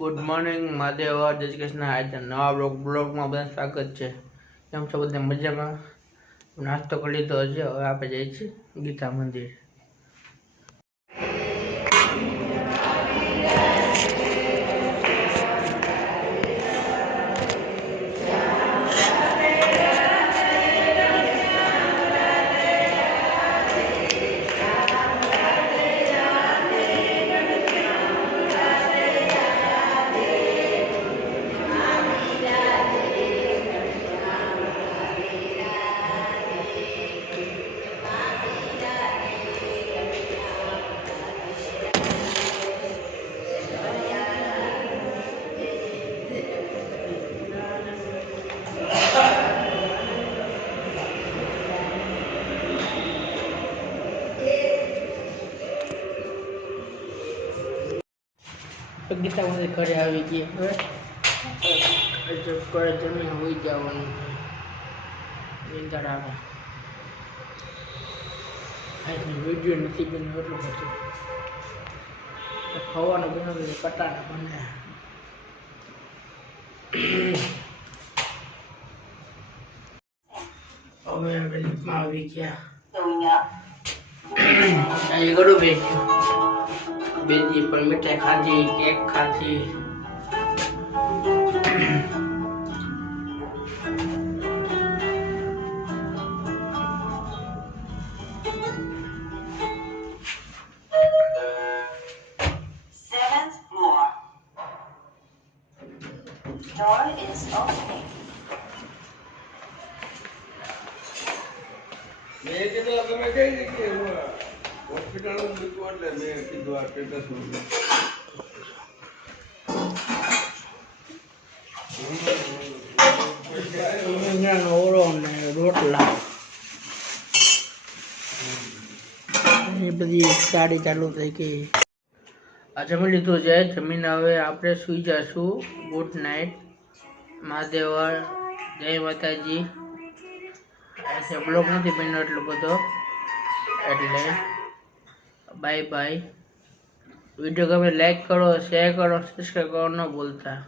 Good morning Mahadev જય શ્રી કૃષ્ણ. આજના નવા બ્લોગમાં બધા સ્વાગત છે. કેમ છો બધા મજામાં? નાસ્તો કરી લીધો છે. હવે આપણે જઈએ છીએ ગીતા મંદિર. ગીતા મંદિર ઘરે આવી ગઈ. હવે ઘરે જમીને હોઈ જવાનું. નીંદર આવે. વિડીયો નથી બન્યો એટલું બધું. ખાવાનું બનાવી કટાને બને. હવે વેલીમાં આવી ગયા. અહીં ઘણું બેઠ્યું. બેજી પણ મીઠાઈ ખાધી, કેક ખાધી. Door is opening. મેં કીધું તમે કઈ રીતે હોસ્પિટલ મૂકવું એટલે મેં કીધું આ સ્ટેટસ મૂકવું. ઓળો ને રોટલા એ બધી ગાડી ચાલુ થઈ ગઈ. આ જમી લીધું છે. જમીને હવે આપણે સુઈ જશું. Good night. મહાદેવ જય માતાજી. બ્લોગ નથી બન્યો એટલો બધો એટલે બાય બાય. વિડીયો ગમે લાઈક કરો, શેર કરો, સબસ્ક્રાઈબ કરો ન ભૂલતા.